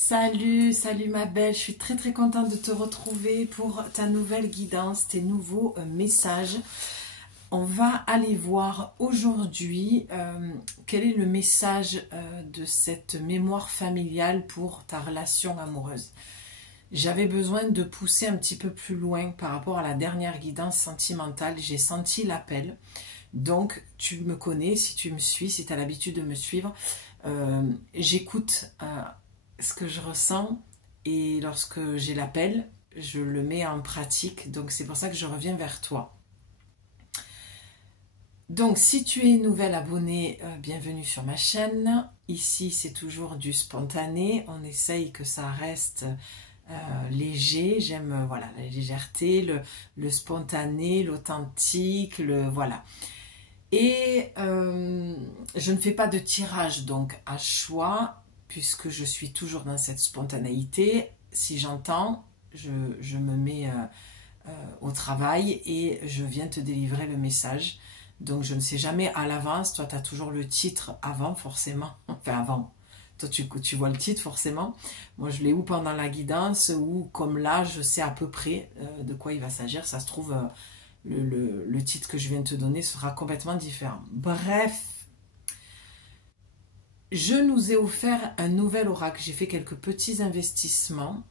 Salut, salut ma belle, je suis très contente de te retrouver pour ta nouvelle guidance, tes nouveaux messages. On va aller voir aujourd'hui quel est le message de cette mémoire familiale pour ta relation amoureuse. J'avais besoin de pousser un petit peu plus loin par rapport à la dernière guidance sentimentale, j'ai senti l'appel. Donc tu me connais, si tu me suis, si tu as l'habitude de me suivre, j'écoute ce que je ressens et lorsque j'ai l'appel, je le mets en pratique. Donc c'est pour ça que je reviens vers toi. Donc si tu es nouvelle abonnée, bienvenue sur ma chaîne. Ici c'est toujours du spontané, on essaye que ça reste léger. J'aime voilà, la légèreté, le spontané, l'authentique, voilà. Et je ne fais pas de tirage donc à choix, puisque je suis toujours dans cette spontanéité. Si j'entends, je me mets au travail et je viens te délivrer le message. Donc je ne sais jamais à l'avance, toi tu as toujours le titre avant forcément, enfin avant, toi tu vois le titre forcément. Moi je l'ai ou pendant la guidance ou comme là je sais à peu près de quoi il va s'agir, ça se trouve le titre que je viens de te donner sera complètement différent. Bref, je nous ai offert un nouvel oracle. J'ai fait quelques petits investissements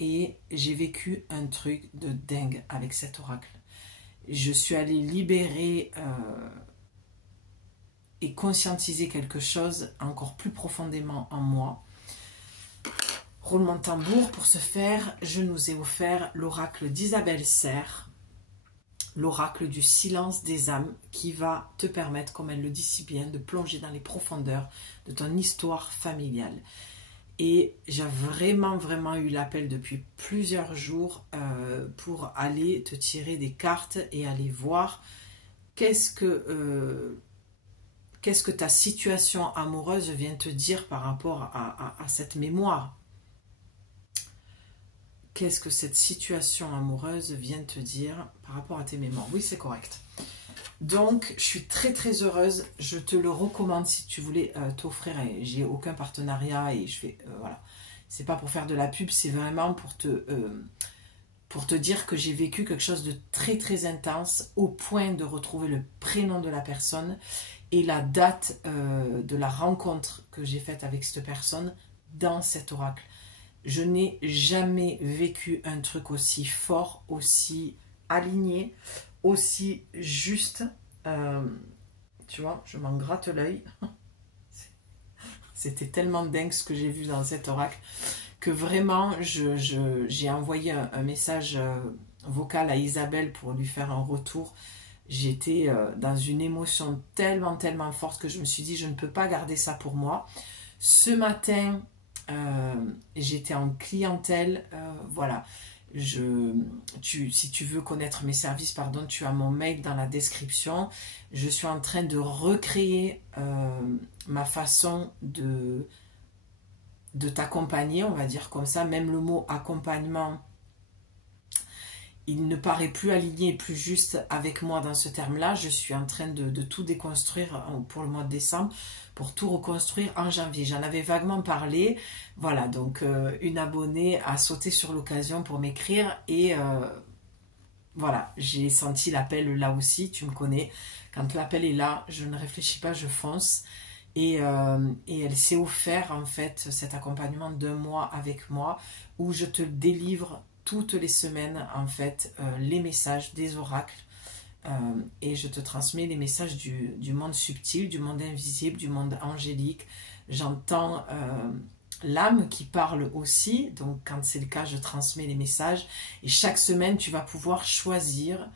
et j'ai vécu un truc de dingue avec cet oracle. Je suis allée libérer et conscientiser quelque chose encore plus profondément en moi. Roulement de tambour, pour ce faire, je nous ai offert l'oracle d'Isabelle Serre, l'oracle du silence des âmes, qui va te permettre, comme elle le dit si bien, de plonger dans les profondeurs de ton histoire familiale. Et j'ai vraiment eu l'appel depuis plusieurs jours pour aller te tirer des cartes et aller voir qu'est-ce que ta situation amoureuse vient te dire par rapport à cette mémoire. Qu'est-ce que cette situation amoureuse vient te dire par rapport à tes mémoires? Oui, c'est correct. Donc, je suis très heureuse. Je te le recommande si tu voulais t'offrir. J'ai aucun partenariat et je fais... voilà. C'est pas pour faire de la pub, c'est vraiment pour te dire que j'ai vécu quelque chose de très intense au point de retrouver le prénom de la personne et la date de la rencontre que j'ai faite avec cette personne dans cet oracle. Je n'ai jamais vécu un truc aussi fort, aussi aligné, aussi juste. Tu vois, je m'en gratte l'œil. C'était tellement dingue ce que j'ai vu dans cet oracle que vraiment, j'ai envoyé un message vocal à Isabelle pour lui faire un retour. J'étais dans une émotion tellement forte que je me suis dit, je ne peux pas garder ça pour moi. Ce matin... j'étais en clientèle, voilà. Si tu veux connaître mes services, pardon, tu as mon mail dans la description. Je suis en train de recréer ma façon de t'accompagner, on va dire comme ça. Même le mot accompagnement, il ne paraît plus aligné et plus juste avec moi dans ce terme-là. Je suis en train de tout déconstruire pour le mois de décembre, pour tout reconstruire en janvier. J'en avais vaguement parlé. Voilà, donc une abonnée a sauté sur l'occasion pour m'écrire et voilà, j'ai senti l'appel là aussi, tu me connais. Quand l'appel est là, je ne réfléchis pas, je fonce. Et elle s'est offert en fait cet accompagnement d'1 mois avec moi où je te délivre toutes les semaines en fait les messages des oracles et je te transmets les messages du monde subtil, du monde invisible, du monde angélique. J'entends l'âme qui parle aussi, donc quand c'est le cas je transmets les messages et chaque semaine tu vas pouvoir choisir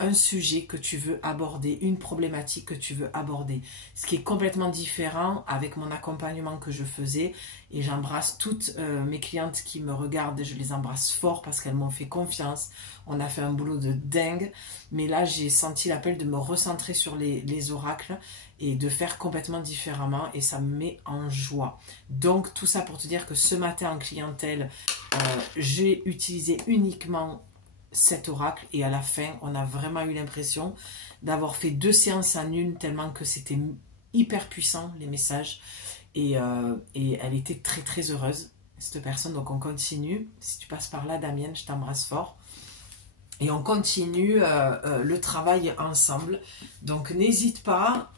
un sujet que tu veux aborder, une problématique que tu veux aborder, ce qui est complètement différent avec mon accompagnement que je faisais. Et j'embrasse toutes mes clientes qui me regardent, je les embrasse fort parce qu'elles m'ont fait confiance, on a fait un boulot de dingue, mais là j'ai senti l'appel de me recentrer sur les oracles et de faire complètement différemment et ça me met en joie. Donc tout ça pour te dire que ce matin en clientèle, j'ai utilisé uniquement cet oracle et à la fin on a vraiment eu l'impression d'avoir fait 2 séances en une tellement que c'était hyper puissant les messages et elle était très très heureuse, cette personne. Donc on continue. Si tu passes par là, Damienne, je t'embrasse fort. Et on continue le travail ensemble. Donc n'hésite pas.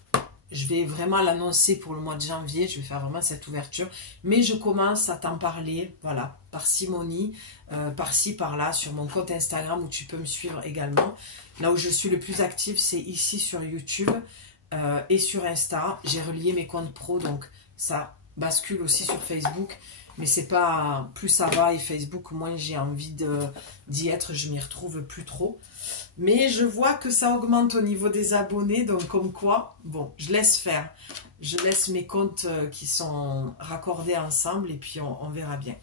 Je vais vraiment l'annoncer pour le mois de janvier. Je vais faire vraiment cette ouverture. Mais je commence à t'en parler, voilà, par Simonie, par-ci, par-là, sur mon compte Instagram où tu peux me suivre également. Là où je suis le plus active, c'est ici sur YouTube et sur Insta. J'ai relié mes comptes pro, donc ça bascule aussi sur Facebook. Mais c'est pas, plus ça va et Facebook, moins j'ai envie d'y être, je m'y retrouve plus trop. Mais je vois que ça augmente au niveau des abonnés, donc comme quoi, bon, je laisse faire. Je laisse mes comptes qui sont raccordés ensemble et puis on verra bien.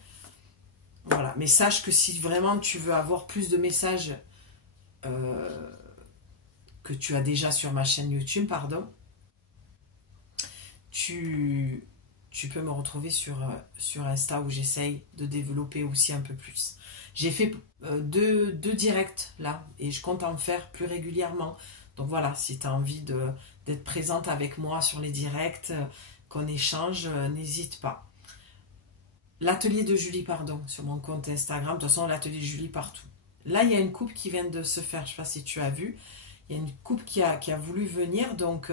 Voilà, mais sache que si vraiment tu veux avoir plus de messages que tu as déjà sur ma chaîne YouTube, pardon, tu peux me retrouver sur Insta où j'essaye de développer aussi un peu plus. J'ai fait deux directs là et je compte en faire plus régulièrement. Donc voilà, si tu as envie d'être présente avec moi sur les directs, qu'on échange, n'hésite pas. L'atelier de Julie, pardon, sur mon compte Instagram. De toute façon, l'atelier de Julie partout. Là, il y a une coupe qui vient de se faire, je ne sais pas si tu as vu. Il y a une coupe qui a voulu venir, donc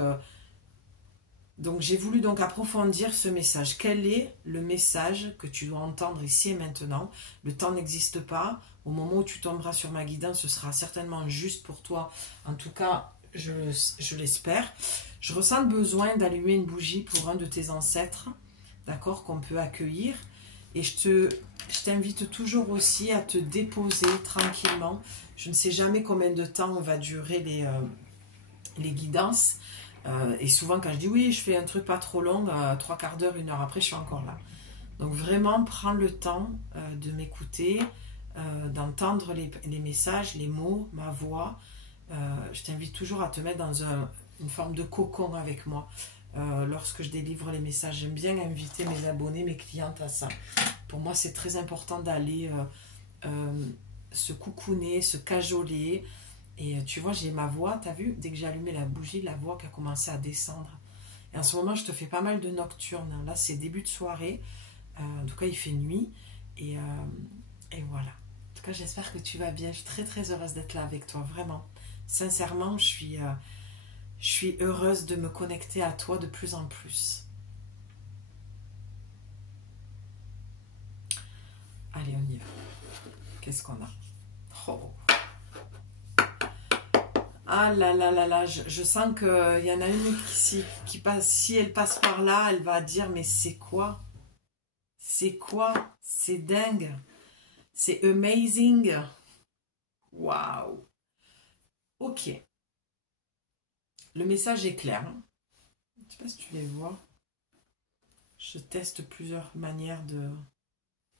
j'ai voulu donc approfondir ce message. Quel est le message que tu dois entendre ici et maintenant? Le temps n'existe pas. Au moment où tu tomberas sur ma guidance, ce sera certainement juste pour toi. En tout cas, je l'espère. Je ressens le besoin d'allumer une bougie pour un de tes ancêtres, d'accord, qu'on peut accueillir. Et je t'invite toujours aussi à te déposer tranquillement. Je ne sais jamais combien de temps va durer les guidances. Et souvent quand je dis oui, je fais un truc pas trop long, 3/4 d'heure, 1 heure après, je suis encore là. Donc vraiment, prends le temps de m'écouter, d'entendre les messages, les mots, ma voix. Je t'invite toujours à te mettre dans une forme de cocon avec moi. Lorsque je délivre les messages, j'aime bien inviter mes abonnés, mes clientes à ça. Pour moi, c'est très important d'aller se coucouner, se cajoler. Et tu vois, j'ai ma voix, t'as vu, dès que j'ai allumé la bougie, la voix qui a commencé à descendre. Et en ce moment, je te fais pas mal de nocturnes. Là, c'est début de soirée. En tout cas, il fait nuit. Et voilà. En tout cas, j'espère que tu vas bien. Je suis très très heureuse d'être là avec toi, vraiment. Sincèrement, je suis heureuse de me connecter à toi de plus en plus. Allez, on y va. Qu'est-ce qu'on a? Oh. Ah là là là là, je sens qu'il y en a une qui passe, si elle passe par là, elle va dire mais c'est quoi? C'est quoi? C'est dingue. C'est amazing. Waouh. Ok. Le message est clair. Je ne sais pas si tu les vois. Je teste plusieurs manières de...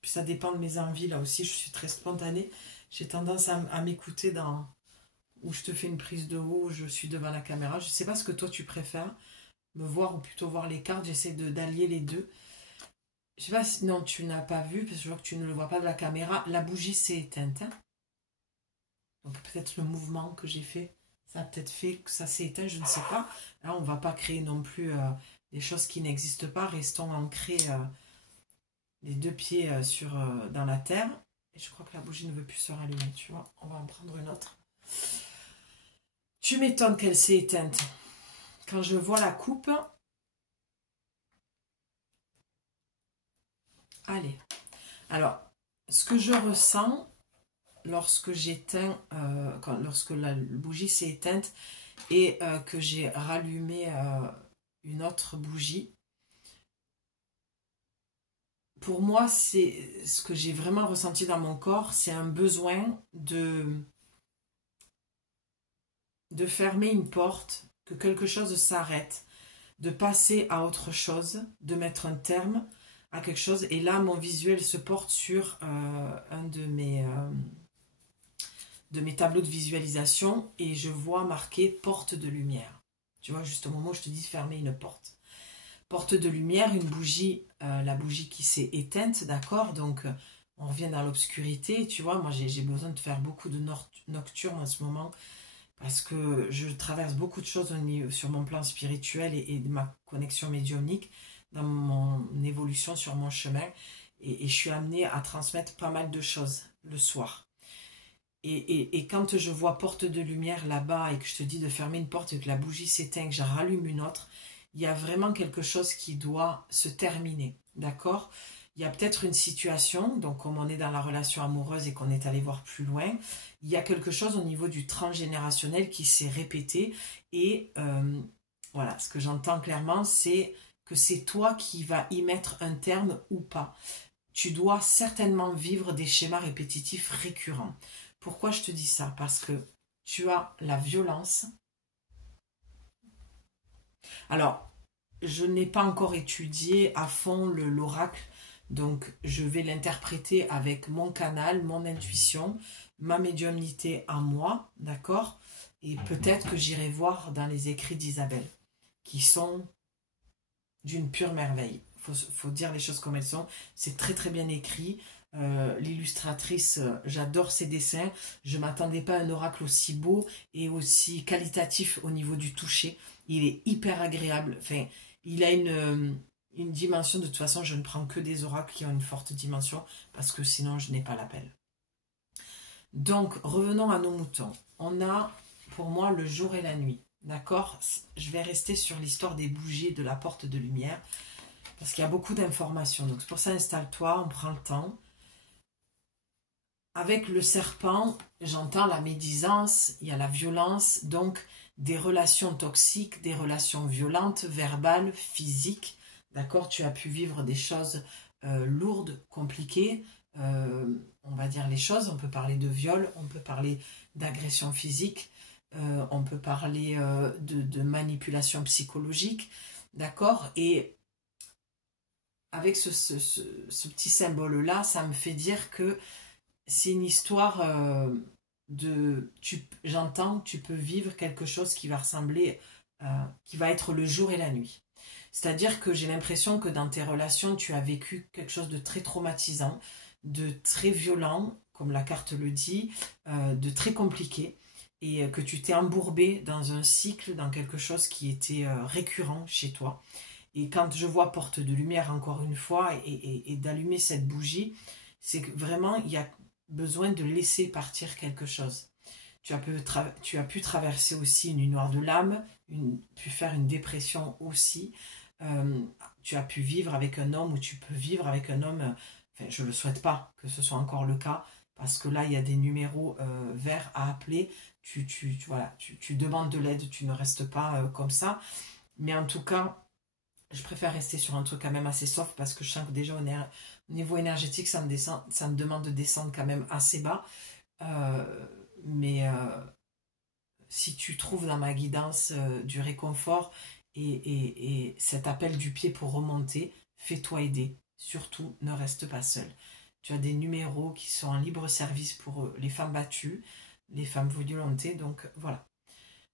Puis ça dépend de mes envies. Là aussi, je suis très spontanée. J'ai tendance à m'écouter dans... où je te fais une prise de haut, où je suis devant la caméra. Je ne sais pas ce que toi tu préfères. Me voir ou plutôt voir les cartes. J'essaie d'allier les deux. Je ne sais pas si... Non, tu n'as pas vu, parce que je vois que tu ne le vois pas de la caméra. La bougie s'est éteinte. Hein. Donc peut-être le mouvement que j'ai fait, ça a peut-être fait que ça s'est éteint, je ne sais pas. Là, on ne va pas créer non plus des choses qui n'existent pas. Restons ancrés les deux pieds dans la terre. Et je crois que la bougie ne veut plus se rallumer, tu vois. On va en prendre une autre. Tu m'étonnes qu'elle s'est éteinte. Quand je vois la coupe... Allez. Alors, ce que je ressens... lorsque j'éteins, lorsque la bougie s'est éteinte et que j'ai rallumé une autre bougie, pour moi, c'est ce que j'ai vraiment ressenti dans mon corps, c'est un besoin de fermer une porte, que quelque chose s'arrête, de passer à autre chose, de mettre un terme à quelque chose. Et là, mon visuel se porte sur un de mes tableaux de visualisation et je vois marqué porte de lumière. Tu vois, juste au moment où je te dis fermer une porte. Porte de lumière, une bougie, la bougie qui s'est éteinte, d'accord? Donc, on revient dans l'obscurité. Tu vois, moi, j'ai besoin de faire beaucoup de nocturnes en ce moment parce que je traverse beaucoup de choses sur mon plan spirituel et de ma connexion médiumnique. dans mon évolution sur mon chemin. Et je suis amenée à transmettre pas mal de choses le soir. Et quand je vois porte de lumière là-bas et que je te dis de fermer une porte et que la bougie s'éteint, que je rallume une autre, il y a vraiment quelque chose qui doit se terminer. D'accord? Il y a peut-être une situation, donc comme on est dans la relation amoureuse et qu'on est allé voir plus loin, il y a quelque chose au niveau du transgénérationnel qui s'est répété. Et voilà, ce que j'entends clairement, c'est que c'est toi qui vas y mettre un terme ou pas. Tu dois certainement vivre des schémas répétitifs récurrents. Pourquoi je te dis ça? Parce que tu as la violence. Alors, je n'ai pas encore étudié à fond l'oracle, donc je vais l'interpréter avec mon canal, mon intuition, ma médiumnité à moi, d'accord? Et peut-être que j'irai voir dans les écrits d'Isabelle, qui sont d'une pure merveille. Faut dire les choses comme elles sont. C'est très très bien écrit. L'illustratrice, j'adore ses dessins. Je ne m'attendais pas à un oracle aussi beau et aussi qualitatif au niveau du toucher. Il est hyper agréable. Enfin, il a une dimension. De toute façon, je ne prends que des oracles qui ont une forte dimension parce que sinon, je n'ai pas l'appel. Donc, revenons à nos moutons. On a, pour moi, le jour et la nuit. D'accord? Je vais rester sur l'histoire des bougies de la porte de lumière parce qu'il y a beaucoup d'informations. Donc, c'est pour ça, installe-toi, on prend le temps. Avec le serpent, j'entends la médisance, il y a la violence, donc des relations toxiques, des relations violentes, verbales, physiques. D'accord? Tu as pu vivre des choses lourdes, compliquées. On va dire les choses, on peut parler de viol, on peut parler d'agression physique, on peut parler de manipulation psychologique. D'accord? Et avec ce petit symbole-là, ça me fait dire que c'est une histoire j'entends, tu peux vivre quelque chose qui va ressembler, qui va être le jour et la nuit. C'est-à-dire que j'ai l'impression que dans tes relations, tu as vécu quelque chose de très traumatisant, de très violent, comme la carte le dit, de très compliqué, et que tu t'es embourbé dans un cycle, dans quelque chose qui était récurrent chez toi. Et quand je vois porte de lumière encore une fois, et d'allumer cette bougie, c'est que vraiment, il y a besoin de laisser partir quelque chose. Tu as pu traverser aussi une nuit noire de l'âme, pu faire une dépression aussi. Tu as pu vivre avec un homme ou tu peux vivre avec un homme. Enfin, je ne le souhaite pas que ce soit encore le cas parce que là, il y a des numéros verts à appeler. Voilà, tu demandes de l'aide, tu ne restes pas comme ça. Mais en tout cas, je préfère rester sur un truc quand même assez soft parce que je sens que déjà au niveau énergétique, ça me demande de descendre quand même assez bas. Mais si tu trouves dans ma guidance du réconfort et cet appel du pied pour remonter, fais-toi aider. Surtout, ne reste pas seul. Tu as des numéros qui sont en libre service pour les femmes battues, les femmes violentées. Donc voilà,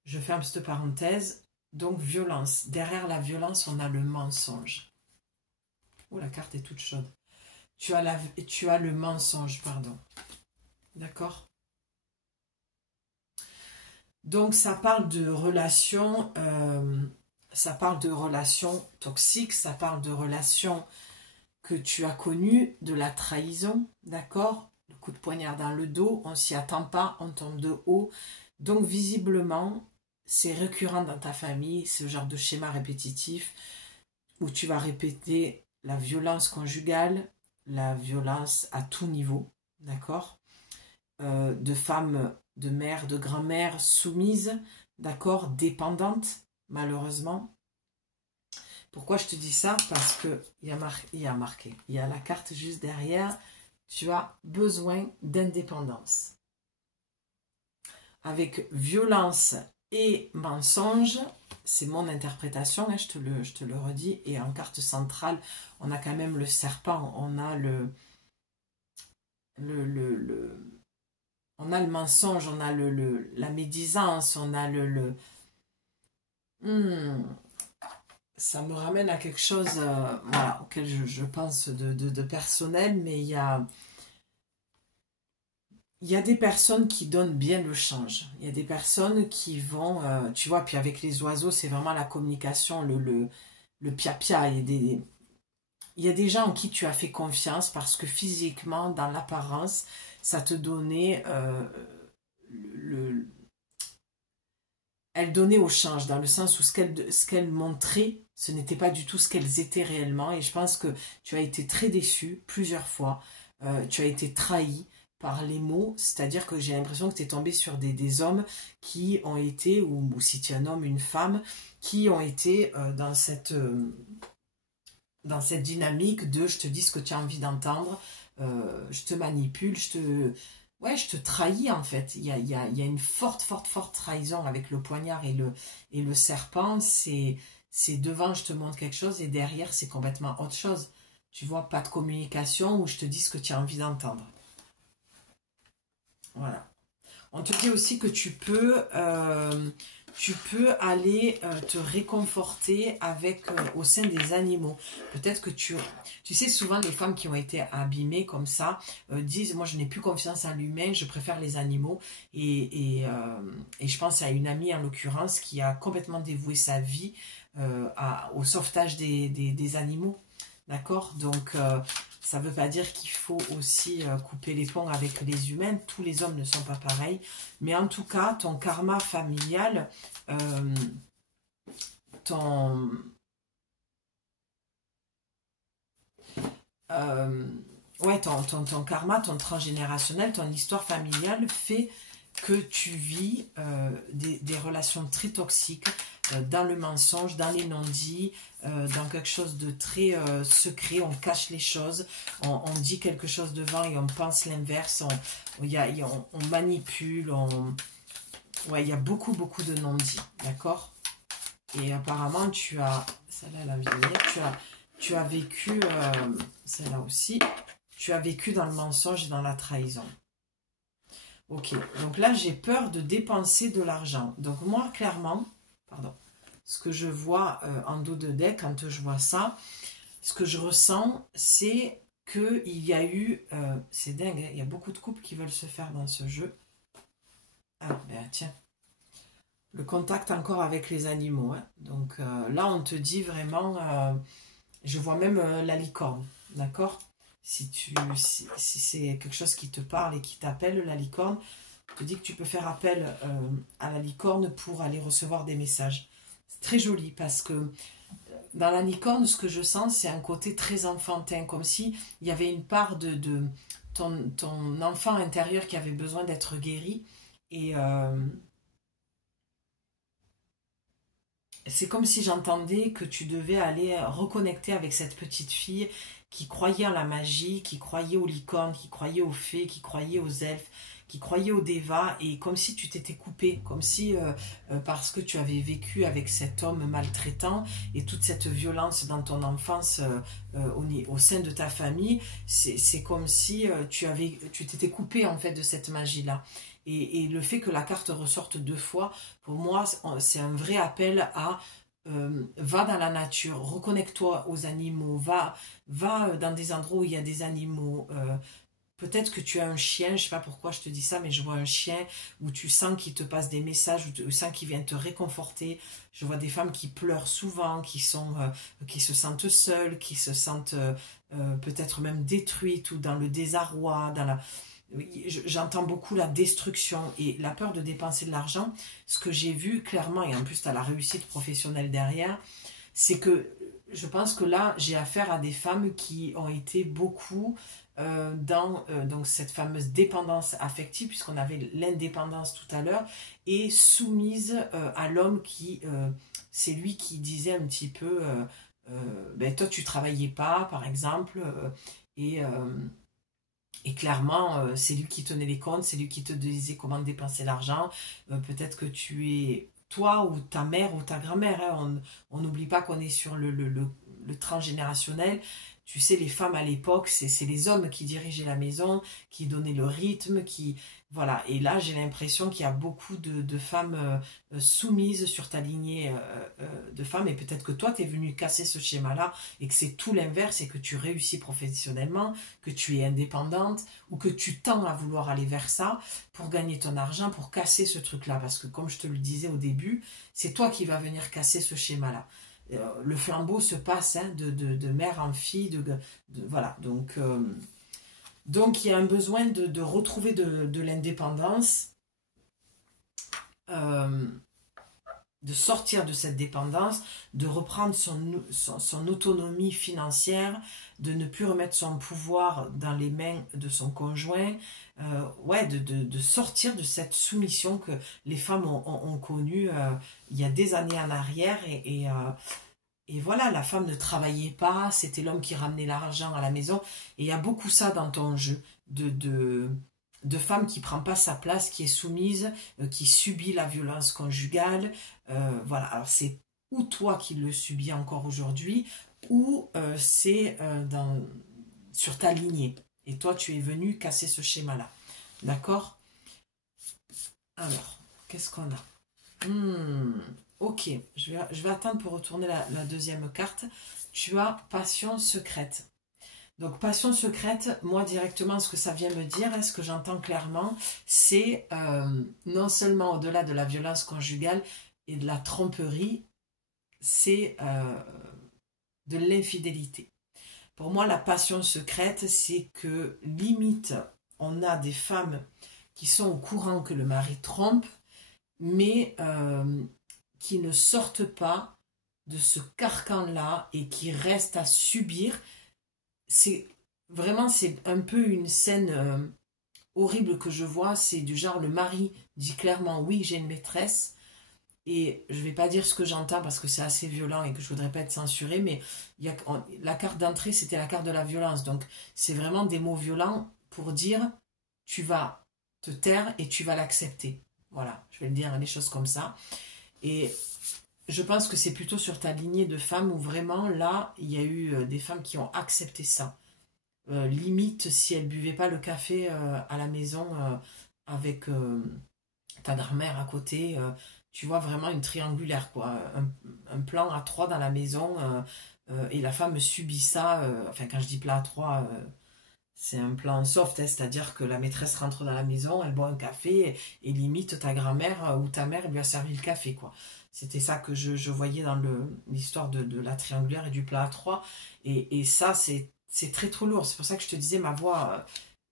je ferme cette parenthèse. Donc violence. Derrière la violence, on a le mensonge. Oh, la carte est toute chaude. Tu as le mensonge, pardon. D'accord? Donc ça parle de relations, toxiques, ça parle de relations que tu as connues, de la trahison, d'accord? Le coup de poignard dans le dos, on s'y attend pas, on tombe de haut. Donc visiblement, c'est récurrent dans ta famille, ce genre de schéma répétitif où tu vas répéter la violence conjugale, la violence à tout niveau, d'accord? De femmes, de mères, de grand-mères soumises, d'accord? Dépendantes, malheureusement. Pourquoi je te dis ça? Parce que il y a marqué, il y a la carte juste derrière, tu as besoin d'indépendance. Avec violence et mensonge, c'est mon interprétation, hein, je te le redis, et en carte centrale, on a quand même le serpent, on a on a le mensonge, on a la médisance, on a ça me ramène à quelque chose voilà, auquel je pense de personnel, mais il y a des personnes qui donnent bien le change. Il y a des personnes qui vont, tu vois, puis avec les oiseaux, c'est vraiment la communication, le pia-pia. Il y a des gens en qui tu as fait confiance parce que physiquement, dans l'apparence, ça te donnait elle donnait au change, dans le sens où ce qu'elle montrait, ce n'était pas du tout ce qu'elles étaient réellement. Et je pense que tu as été très déçu plusieurs fois. Tu as été trahi par les mots, c'est-à-dire que j'ai l'impression que tu es tombé sur des hommes qui ont été, ou si tu es un homme, une femme, qui ont été dans cette dynamique de je te dis ce que tu as envie d'entendre, je te manipule, ouais, je te trahis en fait. Il y a une forte, forte, forte trahison avec le poignard et le serpent. C'est devant, je te montre quelque chose et derrière, c'est complètement autre chose. Tu vois, pas de communication où je te dis ce que tu as envie d'entendre. Voilà. On te dit aussi que tu peux aller te réconforter au sein des animaux. Peut-être que tu sais, souvent les femmes qui ont été abîmées comme ça disent, moi je n'ai plus confiance en l'humain, je préfère les animaux. Et je pense à une amie en l'occurrence qui a complètement dévoué sa vie au sauvetage des animaux. D'accord? Donc, ça ne veut pas dire qu'il faut aussi couper les ponts avec les humains. Tous les hommes ne sont pas pareils. Mais en tout cas, ton karma familial, ton karma, ton transgénérationnel, ton histoire familiale fait que tu vis des relations très toxiques dans le mensonge, dans les non-dits, dans quelque chose de très secret. On cache les choses, on dit quelque chose devant et on pense l'inverse, on manipule, ouais, il y a beaucoup, beaucoup de non-dits, d'accord? Et apparemment, celle-là, elle a vieilli, tu as vécu, celle-là aussi, tu as vécu dans le mensonge et dans la trahison. Ok, donc là, j'ai peur de dépenser de l'argent. Donc moi, clairement, pardon, ce que je vois en dos de deck, quand je vois ça, ce que je ressens, c'est qu'il y a eu, c'est dingue, hein, il y a beaucoup de couples qui veulent se faire dans ce jeu. Ah, ben tiens, le contact encore avec les animaux. Hein. Donc là, on te dit vraiment, je vois même la licorne, d'accord? Si c'est quelque chose qui te parle et qui t'appelle, la licorne, je te dis que tu peux faire appel à la licorne pour aller recevoir des messages. C'est très joli parce que dans la licorne, ce que je sens, c'est un côté très enfantin, comme si il y avait une part de ton enfant intérieur qui avait besoin d'être guéri. Et c'est comme si j'entendais que tu devais aller reconnecter avec cette petite fille qui croyait en la magie, qui croyait aux licornes, qui croyait aux fées, qui croyait aux elfes, qui croyait aux dévas, et comme si tu t'étais coupé, comme si, parce que tu avais vécu avec cet homme maltraitant et toute cette violence dans ton enfance au sein de ta famille, c'est comme si tu t'étais coupé en fait de cette magie-là. Et le fait que la carte ressorte deux fois, pour moi, c'est un vrai appel à va dans la nature, reconnecte-toi aux animaux, va dans des endroits où il y a des animaux. Peut-être que tu as un chien, je ne sais pas pourquoi je te dis ça, mais je vois un chien où tu sens qu'il te passe des messages, où tu sens qu'il vient te réconforter. Je vois des femmes qui pleurent souvent, qui se sentent seules, qui se sentent peut-être même détruites ou dans le désarroi, J'entends beaucoup la destruction et la peur de dépenser de l'argent. Ce que j'ai vu clairement, et en plus tu as la réussite professionnelle derrière, c'est que je pense que là j'ai affaire à des femmes qui ont été beaucoup dans donc cette fameuse dépendance affective, puisqu'on avait l'indépendance tout à l'heure, et soumise à l'homme c'est lui qui disait un petit peu ben, toi tu travaillais pas par exemple et clairement, c'est lui qui tenait les comptes, c'est lui qui te disait comment dépenser l'argent. Peut-être que tu es toi ou ta mère ou ta grand-mère. Hein, on n'oublie pas qu'on est sur le transgénérationnel. Tu sais, les femmes à l'époque, c'est les hommes qui dirigeaient la maison, qui donnaient le rythme, voilà. Et là, j'ai l'impression qu'il y a beaucoup de femmes soumises sur ta lignée de femmes. Et peut-être que toi, tu es venu casser ce schéma-là et que c'est tout l'inverse et que tu réussis professionnellement, que tu es indépendante ou que tu tends à vouloir aller vers ça pour gagner ton argent, pour casser ce truc-là. Parce que comme je te le disais au début, c'est toi qui vas venir casser ce schéma-là. le flambeau se passe hein, de mère en fille, voilà. Donc il y a un besoin de retrouver de l'indépendance, de sortir de cette dépendance, de reprendre son autonomie financière, de ne plus remettre son pouvoir dans les mains de son conjoint, ouais, de sortir de cette soumission que les femmes ont connue il y a des années en arrière. Et voilà, la femme ne travaillait pas, c'était l'homme qui ramenait l'argent à la maison. Et il y a beaucoup ça dans ton jeu, de femme qui ne prend pas sa place, qui est soumise, qui subit la violence conjugale. Voilà, alors c'est ou toi qui le subis encore aujourd'hui, ou c'est sur ta lignée. Et toi, tu es venu casser ce schéma-là. D'accord? Alors, qu'est-ce qu'on a? Ok, je vais attendre pour retourner la deuxième carte. Tu as passion secrète. Donc, passion secrète, moi directement, ce que ça vient me dire, ce que j'entends clairement, c'est non seulement au-delà de la violence conjugale et de la tromperie, c'est de l'infidélité. Pour moi, la passion secrète, c'est que limite, on a des femmes qui sont au courant que le mari trompe, mais qui ne sortent pas de ce carcan-là et qui restent à subir. C'est un peu une scène horrible que je vois. C'est du genre, le mari dit clairement oui, j'ai une maîtresse, et je vais pas dire ce que j'entends parce que c'est assez violent et que je voudrais pas être censurée, mais la carte d'entrée, c'était la carte de la violence. Donc c'est vraiment des mots violents pour dire tu vas te taire et tu vas l'accepter. Voilà, je vais le dire, les choses comme ça. Et je pense que c'est plutôt sur ta lignée de femmes où vraiment, là, il y a eu des femmes qui ont accepté ça. Limite, si elles ne buvaient pas le café à la maison avec ta grand-mère à côté, tu vois vraiment une triangulaire, quoi. Un plan à trois dans la maison, et la femme subit ça. Enfin, quand je dis plan à trois, c'est un plan soft, hein, c'est-à-dire que la maîtresse rentre dans la maison, elle boit un café, et limite ta grand-mère ou ta mère lui a servi le café, quoi. C'était ça que je voyais dans l'histoire de la triangulaire et du plat à trois. Et ça, c'est très trop lourd. C'est pour ça que je te disais, ma voix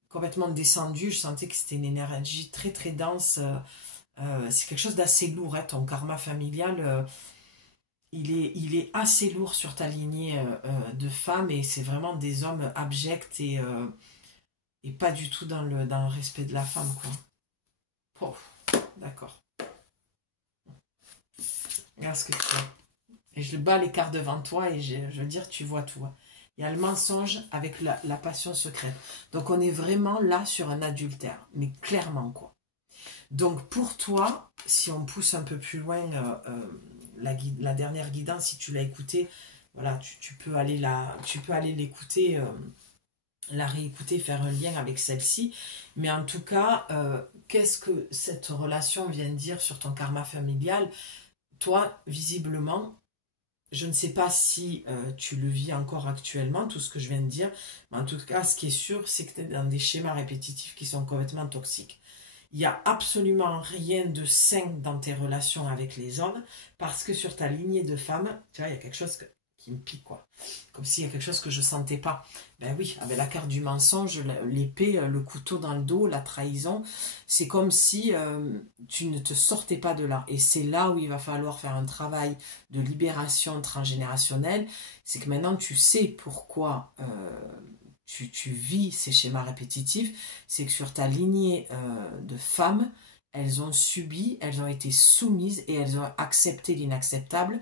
complètement descendue, je sentais que c'était une énergie très très dense. C'est quelque chose d'assez lourd, hein, ton karma familial. Il est assez lourd sur ta lignée de femmes, et c'est vraiment des hommes abjects et pas du tout dans le respect de la femme, quoi. Oh, d'accord. Regarde ce que tu vois. Et je bats les cartes devant toi et je veux dire, tu vois tout. Il y a le mensonge avec la passion secrète. Donc on est vraiment là sur un adultère, mais clairement, quoi. Donc pour toi, si on pousse un peu plus loin la dernière guidance, si tu l'as écoutée, voilà, tu peux aller l'écouter, la réécouter, faire un lien avec celle-ci. Mais en tout cas, qu'est-ce que cette relation vient dire sur ton karma familial? Toi, visiblement, je ne sais pas si tu le vis encore actuellement, tout ce que je viens de dire, mais en tout cas, ce qui est sûr, c'est que tu es dans des schémas répétitifs qui sont complètement toxiques. Il n'y a absolument rien de sain dans tes relations avec les hommes, parce que sur ta lignée de femmes, tu vois, il y a quelque chose qui me pique, quoi. Comme s'il y a quelque chose que je ne sentais pas. Ben oui, avec la carte du mensonge, l'épée, le couteau dans le dos, la trahison, c'est comme si tu ne te sortais pas de là. Et c'est là où il va falloir faire un travail de libération transgénérationnelle. C'est que maintenant, tu sais pourquoi tu vis ces schémas répétitifs. C'est que sur ta lignée de femmes, elles ont subi, elles ont été soumises et elles ont accepté l'inacceptable.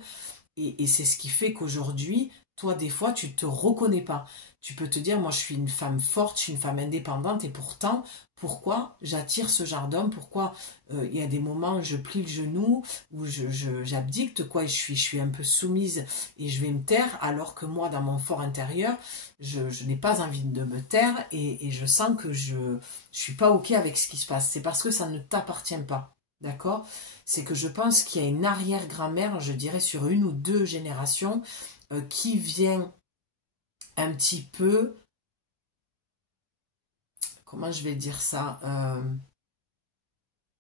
Et c'est ce qui fait qu'aujourd'hui, toi, des fois, tu ne te reconnais pas. Tu peux te dire, moi, je suis une femme forte, je suis une femme indépendante, et pourtant, pourquoi j'attire ce genre d'homme? Pourquoi il y a des moments où je plie le genou, où j'abdicte, quoi, et je suis un peu soumise et je vais me taire, alors que moi, dans mon fort intérieur, je n'ai pas envie de me taire, et je sens que je ne suis pas OK avec ce qui se passe. C'est parce que ça ne t'appartient pas. D'accord? C'est que je pense qu'il y a une arrière-grand-mère, je dirais sur une ou deux générations, qui vient un petit peu, comment je vais dire ça,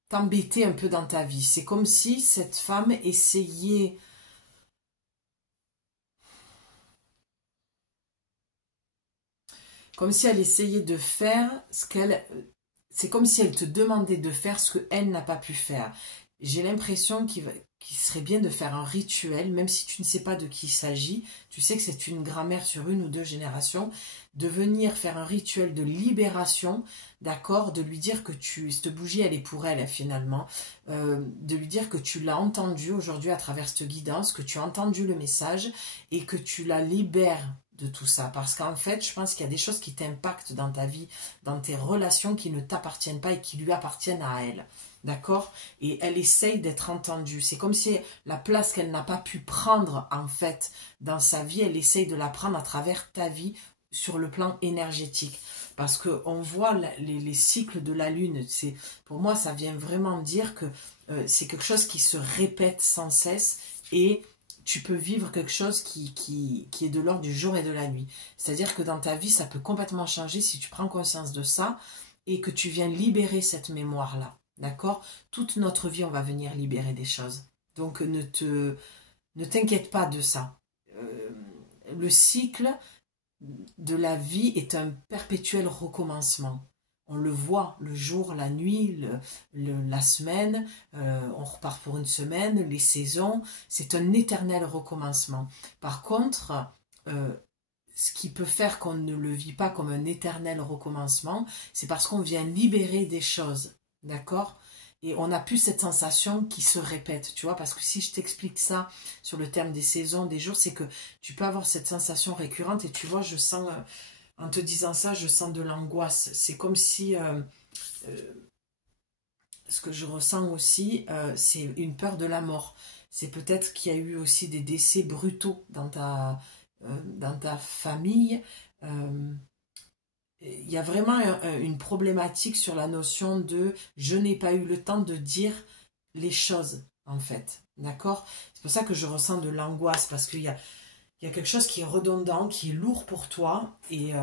t'embêter un peu dans ta vie. C'est comme si cette femme essayait comme si elle essayait de faire ce qu'elle... C'est comme si elle te demandait de faire ce qu'elle n'a pas pu faire. J'ai l'impression qu'il serait bien de faire un rituel, même si tu ne sais pas de qui il s'agit, tu sais que c'est une grand-mère sur 1 ou 2 générations, de venir faire un rituel de libération, d'accord, de lui dire que cette bougie, elle est pour elle, finalement, de lui dire que tu l'as entendu aujourd'hui à travers cette guidance, que tu as entendu le message et que tu la libères de tout ça. Parce qu'en fait, je pense qu'il y a des choses qui t'impactent dans ta vie, dans tes relations qui ne t'appartiennent pas et qui lui appartiennent à elle. D'accord? Et elle essaye d'être entendue. C'est comme si la place qu'elle n'a pas pu prendre, en fait, dans sa vie, elle essaye de la prendre à travers ta vie sur le plan énergétique. Parce qu'on voit les cycles de la Lune. Pour moi, ça vient vraiment dire que c'est quelque chose qui se répète sans cesse et tu peux vivre quelque chose qui est de l'ordre du jour et de la nuit. C'est-à-dire que dans ta vie, ça peut complètement changer si tu prends conscience de ça et que tu viens libérer cette mémoire-là. D'accord? Toute notre vie, on va venir libérer des choses. Donc, ne t'inquiète pas de ça. Le cycle de la vie est un perpétuel recommencement. On le voit le jour, la nuit, la semaine, on repart pour une semaine, les saisons, c'est un éternel recommencement. Par contre, ce qui peut faire qu'on ne le vit pas comme un éternel recommencement, c'est parce qu'on vient libérer des choses, d'accord? Et on n'a plus cette sensation qui se répète, tu vois, parce que si je t'explique ça sur le terme des saisons, des jours, c'est que tu peux avoir cette sensation récurrente et tu vois, je sens, en te disant ça, je sens de l'angoisse. C'est comme si, ce que je ressens aussi, c'est une peur de la mort. C'est peut-être qu'il y a eu aussi des décès brutaux dans ta famille. Il y a vraiment une problématique sur la notion de je n'ai pas eu le temps de dire les choses, en fait. D'accord? C'est pour ça que je ressens de l'angoisse, parce qu'il y a quelque chose qui est redondant, qui est lourd pour toi, et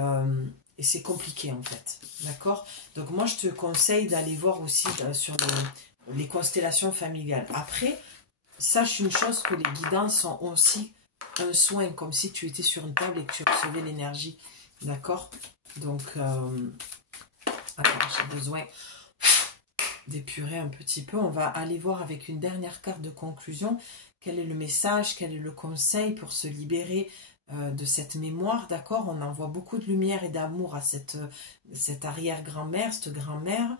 c'est compliqué, en fait. D'accord? Donc moi, je te conseille d'aller voir aussi sur les constellations familiales. Après, sache une chose, que les guidances sont aussi un soin, comme si tu étais sur une table et que tu recevais l'énergie. D'accord? Donc, attends, j'ai besoin d'épurer un petit peu. On va aller voir avec une dernière carte de conclusion. Quel est le message, quel est le conseil pour se libérer de cette mémoire, d'accord? On envoie beaucoup de lumière et d'amour à cette arrière-grand-mère, cette grand-mère.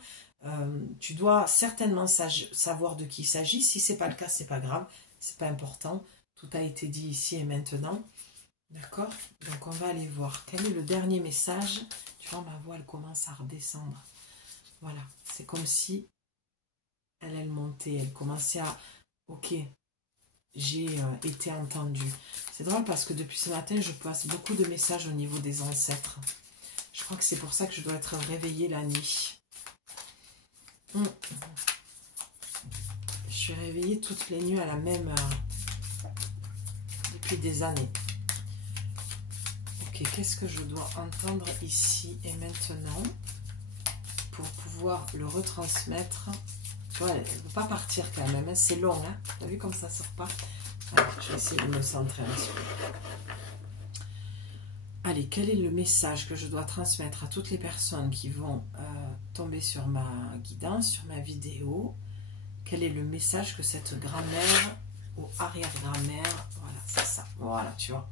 Tu dois certainement savoir de qui il s'agit. Si ce n'est pas le cas, c'est pas grave, c'est pas important. Tout a été dit ici et maintenant. D'accord? Donc on va aller voir. Quel est le dernier message? Tu vois, ma voix, elle commence à redescendre. Voilà. C'est comme si elle montait. Elle commençait à... Ok, j'ai été entendue. C'est drôle parce que depuis ce matin, je passe beaucoup de messages au niveau des ancêtres. Je crois que c'est pour ça que je dois être réveillée la nuit. Je suis réveillée toutes les nuits à la même heure. Depuis des années. Ok, qu'est-ce que je dois entendre ici et maintenant pour pouvoir le retransmettre? Tu vois, elle ne veut pas partir quand même, hein. C'est long, hein. Tu as vu comme ça ne sort pas? Allez, je vais essayer de me centrer un petit peu. Allez, quel est le message que je dois transmettre à toutes les personnes qui vont tomber sur ma guidance, sur ma vidéo? Quel est le message que cette grand-mère ou arrière-grand-mère, voilà, c'est ça, voilà, tu vois.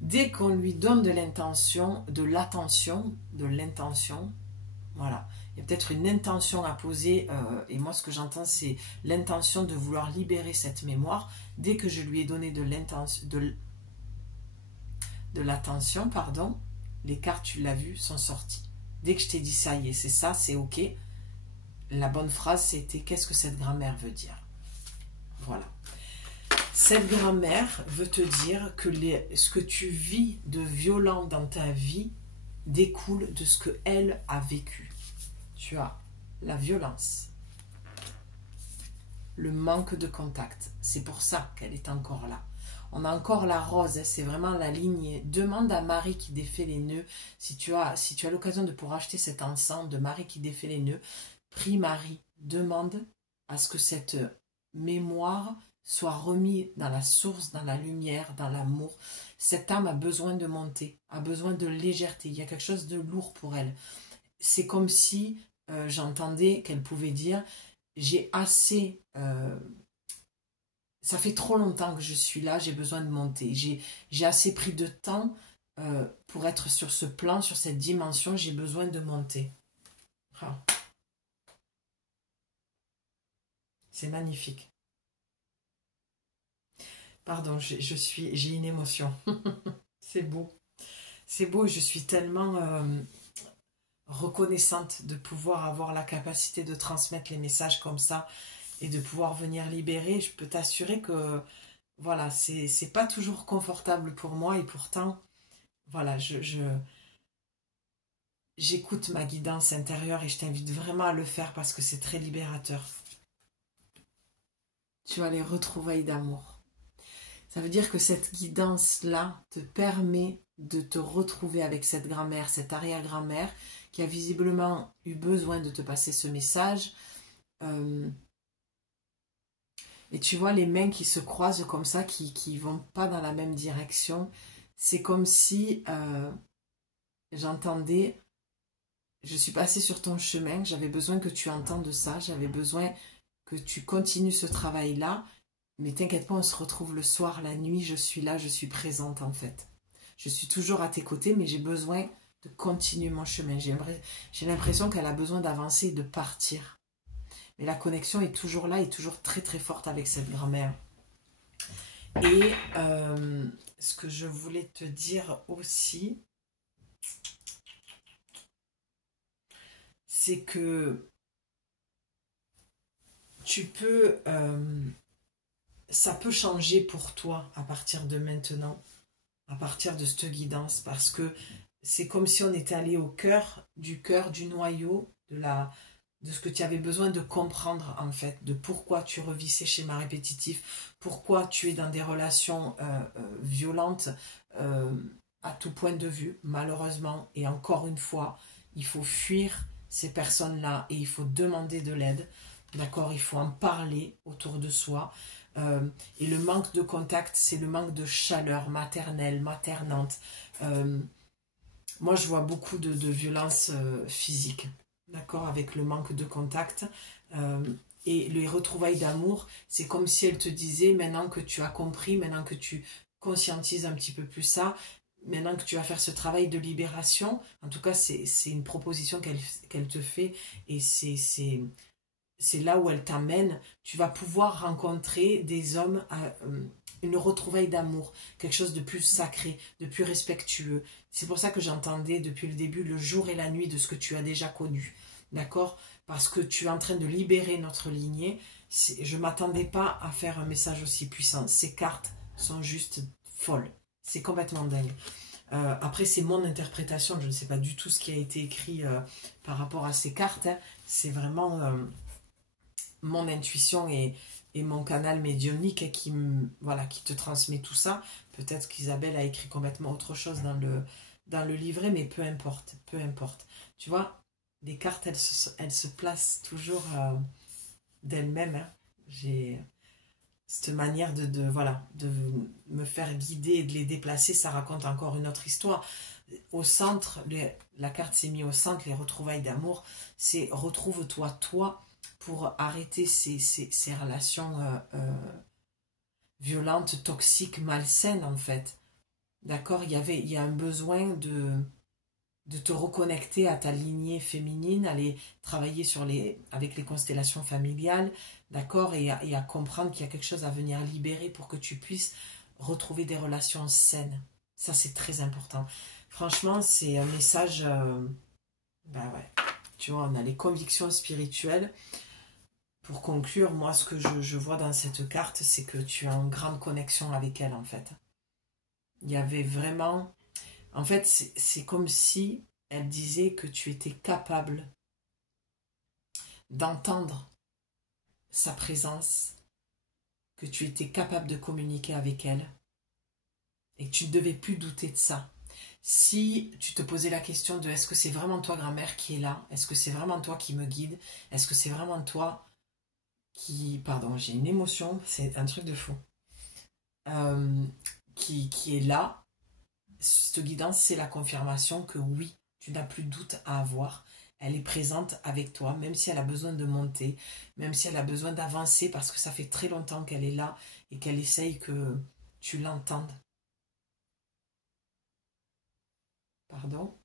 Dès qu'on lui donne de l'intention, de l'attention, de l'intention, voilà. Il y a peut-être une intention à poser, et moi ce que j'entends c'est l'intention de vouloir libérer cette mémoire. Dès que je lui ai donné de l'attention, pardon, les cartes, tu l'as vu, sont sorties. Dès que je t'ai dit ça y est, c'est ça, c'est ok. La bonne phrase c'était qu'est-ce que cette grand-mère veut dire? Voilà. Cette grand-mère veut te dire que ce que tu vis de violent dans ta vie découle de ce qu'elle a vécu. Tu as la violence, le manque de contact. C'est pour ça qu'elle est encore là. On a encore la rose, hein, c'est vraiment la lignée. Demande à Marie qui défait les nœuds. Si tu as l'occasion de pouvoir acheter cet ensemble de Marie qui défait les nœuds, prie Marie, demande à ce que cette mémoire soit remis dans la source, dans la lumière, dans l'amour. Cette âme a besoin de monter, a besoin de légèreté. Il y a quelque chose de lourd pour elle. C'est comme si j'entendais qu'elle pouvait dire, j'ai assez... ça fait trop longtemps que je suis là, j'ai besoin de monter. J'ai assez pris de temps pour être sur ce plan, sur cette dimension, j'ai besoin de monter. Ah. C'est magnifique. Pardon, j'ai une émotion. C'est beau. C'est beau, je suis tellement reconnaissante de pouvoir avoir la capacité de transmettre les messages comme ça et de pouvoir venir libérer. Je peux t'assurer que voilà, c'est pas toujours confortable pour moi et pourtant, voilà, j'écoute ma guidance intérieure et je t'invite vraiment à le faire parce que c'est très libérateur. Tu as les retrouvailles d'amour. Ça veut dire que cette guidance-là te permet de te retrouver avec cette grand-mère, cette arrière-grand-mère qui a visiblement eu besoin de te passer ce message. Et tu vois les mains qui se croisent comme ça, qui vont pas dans la même direction. C'est comme si j'entendais, je suis passée sur ton chemin, j'avais besoin que tu entendes ça, j'avais besoin que tu continues ce travail-là. Mais t'inquiète pas, on se retrouve le soir, la nuit, je suis là, je suis présente en fait. Je suis toujours à tes côtés, mais j'ai besoin de continuer mon chemin. J'ai l'impression qu'elle a besoin d'avancer et de partir. Mais la connexion est toujours là, et toujours très très forte avec cette grand-mère. Et ce que je voulais te dire aussi, c'est que tu peux... ça peut changer pour toi à partir de maintenant, à partir de cette guidance, parce que c'est comme si on était allé au cœur, du noyau, de ce que tu avais besoin de comprendre en fait, de pourquoi tu revis ces schémas répétitifs, pourquoi tu es dans des relations violentes à tout point de vue, malheureusement, et encore une fois, il faut fuir ces personnes-là et il faut demander de l'aide, d'accord, il faut en parler autour de soi. Et le manque de contact, c'est le manque de chaleur maternelle, maternante. Moi, je vois beaucoup de violences physiques, d'accord, avec le manque de contact. Et les retrouvailles d'amour, c'est comme si elle te disait, maintenant que tu as compris, maintenant que tu conscientises un petit peu plus ça, maintenant que tu vas faire ce travail de libération, en tout cas, c'est une proposition qu'elle te fait et c'est là où elle t'amène, tu vas pouvoir rencontrer des hommes à une retrouvaille d'amour, quelque chose de plus sacré, de plus respectueux. C'est pour ça que j'entendais depuis le début le jour et la nuit de ce que tu as déjà connu, d'accord? Parce que tu es en train de libérer notre lignée. Je ne m'attendais pas à faire un message aussi puissant. Ces cartes sont juste folles. C'est complètement dingue. Après, c'est mon interprétation. Je ne sais pas du tout ce qui a été écrit par rapport à ces cartes. Hein. C'est vraiment... mon intuition et mon canal médiumnique qui te transmet tout ça. Peut-être qu'Isabelle a écrit complètement autre chose dans le livret, mais peu importe, peu importe. Tu vois, les cartes, elles se placent toujours d'elles-mêmes. Hein. J'ai cette manière de me faire guider et de les déplacer, ça raconte encore une autre histoire. Au centre, la carte s'est mise au centre, les retrouvailles d'amour, c'est retrouve-toi, toi, pour arrêter ces relations violentes, toxiques, malsaines en fait. D'accord, il y a un besoin de te reconnecter à ta lignée féminine, aller travailler avec les constellations familiales, d'accord, et à comprendre qu'il y a quelque chose à venir libérer pour que tu puisses retrouver des relations saines. Ça, c'est très important. Franchement, c'est un message... ouais, tu vois, on a les convictions spirituelles. Pour conclure, moi, ce que je vois dans cette carte, c'est que tu as une grande connexion avec elle, en fait. Il y avait vraiment... En fait, c'est comme si elle disait que tu étais capable d'entendre sa présence, que tu étais capable de communiquer avec elle, et que tu ne devais plus douter de ça. Si tu te posais la question de est-ce que c'est vraiment toi, grand-mère, qui est là? Est-ce que c'est vraiment toi qui me guide? Est-ce que c'est vraiment toi pardon, j'ai une émotion, c'est un truc de fou, euh, qui est là. Cette guidance, c'est la confirmation que oui, tu n'as plus de doute à avoir. Elle est présente avec toi, même si elle a besoin de monter, même si elle a besoin d'avancer, parce que ça fait très longtemps qu'elle est là et qu'elle essaye que tu l'entendes. Pardon.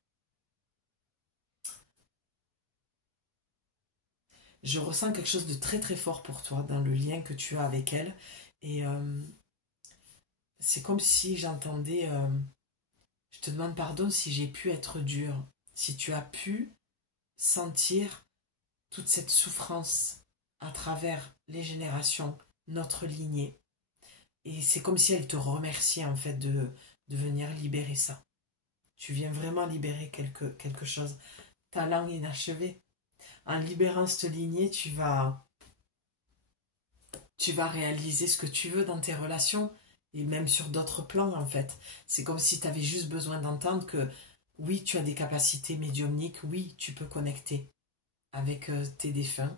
Je ressens quelque chose de très très fort pour toi dans le lien que tu as avec elle. Et c'est comme si j'entendais, je te demande pardon si j'ai pu être dure, si tu as pu sentir toute cette souffrance à travers les générations, notre lignée. Et c'est comme si elle te remerciait en fait de venir libérer ça. Tu viens vraiment libérer quelque chose. Ta langue inachevée. En libérant cette lignée, tu vas réaliser ce que tu veux dans tes relations et même sur d'autres plans en fait. C'est comme si tu avais juste besoin d'entendre que oui, tu as des capacités médiumniques, oui, tu peux connecter avec tes défunts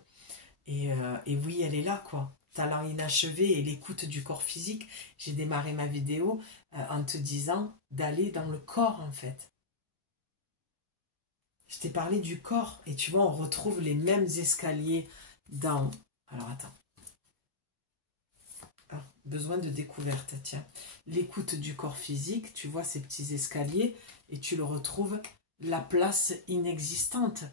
et oui, elle est là quoi. Talent inachevé et l'écoute du corps physique. J'ai démarré ma vidéo en te disant d'aller dans le corps en fait. Je t'ai parlé du corps et tu vois, on retrouve les mêmes escaliers dans... Alors attends. Ah, besoin de découverte, tiens. L'écoute du corps physique, tu vois ces petits escaliers et tu le retrouves la place inexistante.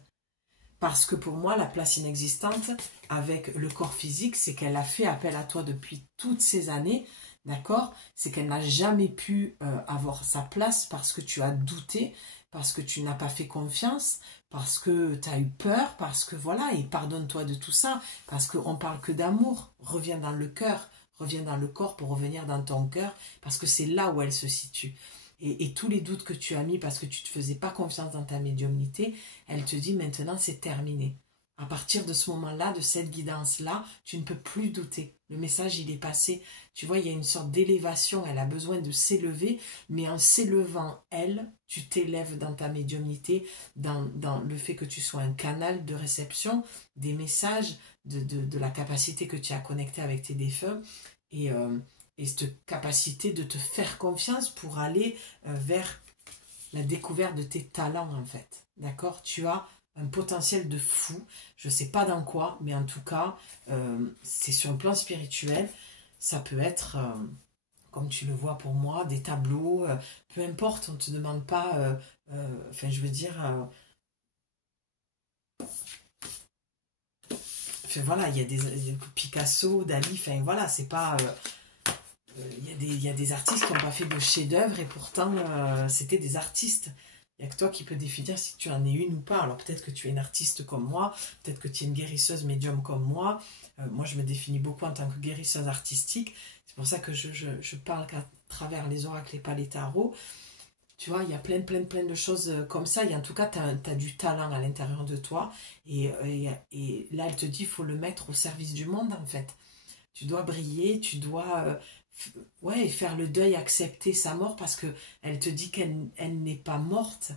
Parce que pour moi, la place inexistante avec le corps physique, c'est qu'elle a fait appel à toi depuis toutes ces années, d'accord? C'est qu'elle n'a jamais pu avoir sa place parce que tu as douté, parce que tu n'as pas fait confiance, parce que tu as eu peur, parce que voilà, et pardonne-toi de tout ça, parce qu'on parle que d'amour, reviens dans le cœur, reviens dans le corps pour revenir dans ton cœur, parce que c'est là où elle se situe. Et tous les doutes que tu as mis parce que tu ne te faisais pas confiance dans ta médiumnité, elle te dit maintenant c'est terminé. À partir de ce moment-là, de cette guidance-là, tu ne peux plus douter. Le message, il est passé. Tu vois, il y a une sorte d'élévation. Elle a besoin de s'élever, mais en s'élevant, elle, tu t'élèves dans ta médiumnité, dans le fait que tu sois un canal de réception des messages, de la capacité que tu as connecté avec tes défunts. Et cette capacité de te faire confiance pour aller vers la découverte de tes talents en fait. D'accord? Tu as un potentiel de fou, je ne sais pas dans quoi, mais en tout cas, c'est sur un plan spirituel, ça peut être, comme tu le vois pour moi, des tableaux, peu importe, on ne te demande pas, enfin je veux dire, enfin voilà, il y a des Picasso, Dali, enfin voilà, c'est pas... il y a des artistes qui n'ont pas fait de chef-d'œuvre et pourtant c'était des artistes. Il n'y a que toi qui peux définir si tu en es une ou pas. Alors peut-être que tu es une artiste comme moi, peut-être que tu es une guérisseuse médium comme moi. Moi je me définis beaucoup en tant que guérisseuse artistique. C'est pour ça que je parle qu'à travers les oracles et pas les tarots. Tu vois, il y a plein de choses comme ça. Et en tout cas, tu as du talent à l'intérieur de toi. Et là, elle te dit, il faut le mettre au service du monde en fait. Tu dois briller, tu dois ouais, faire le deuil, accepter sa mort parce que elle te dit qu'elle n'est pas morte.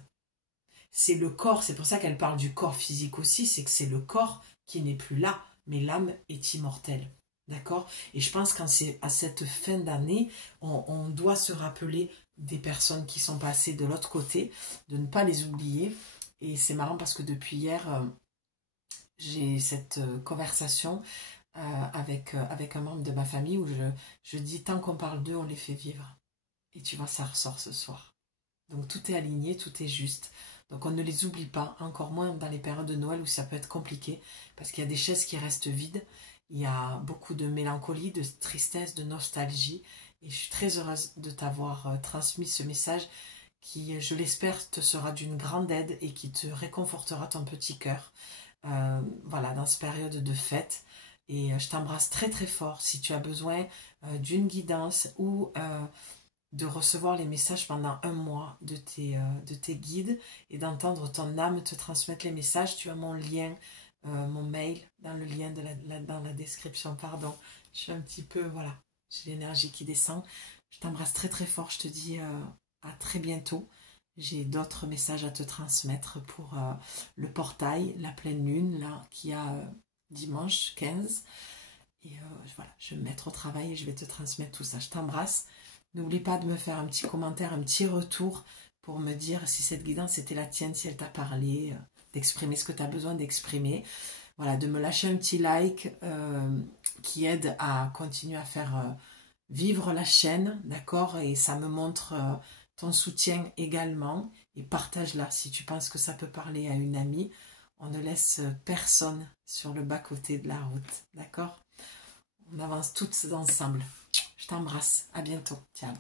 C'est le corps, c'est pour ça qu'elle parle du corps physique aussi, c'est que c'est le corps qui n'est plus là, mais l'âme est immortelle. D'accord? Et je pense qu'à cette fin d'année, on doit se rappeler des personnes qui sont passées de l'autre côté, de ne pas les oublier. Et c'est marrant parce que depuis hier, j'ai cette conversation avec un membre de ma famille où je dis tant qu'on parle d'eux, on les fait vivre. Et tu vois, ça ressort ce soir. Donc tout est aligné, tout est juste. Donc on ne les oublie pas, encore moins dans les périodes de Noël où ça peut être compliqué, parce qu'il y a des chaises qui restent vides, il y a beaucoup de mélancolie, de tristesse, de nostalgie, et je suis très heureuse de t'avoir transmis ce message qui, je l'espère, te sera d'une grande aide et qui te réconfortera ton petit cœur. Voilà, dans cette période de fête. Et je t'embrasse très très fort. Si tu as besoin d'une guidance ou de recevoir les messages pendant un mois de tes guides et d'entendre ton âme te transmettre les messages, tu as mon lien, mon mail dans le lien dans la description. Pardon, je suis un petit peu, voilà, j'ai l'énergie qui descend. Je t'embrasse très très fort. Je te dis à très bientôt. J'ai d'autres messages à te transmettre pour le portail, la pleine lune, là, qui a dimanche 15. Et voilà, je vais me mettre au travail et je vais te transmettre tout ça. Je t'embrasse. N'oublie pas de me faire un petit commentaire, un petit retour pour me dire si cette guidance était la tienne, si elle t'a parlé, d'exprimer ce que tu as besoin d'exprimer. Voilà, de me lâcher un petit like qui aide à continuer à faire vivre la chaîne, d'accord? Et ça me montre ton soutien également. Et partage-la si tu penses que ça peut parler à une amie. On ne laisse personne sur le bas-côté de la route, d'accord? On avance toutes ensemble. Je t'embrasse. À bientôt. Ciao.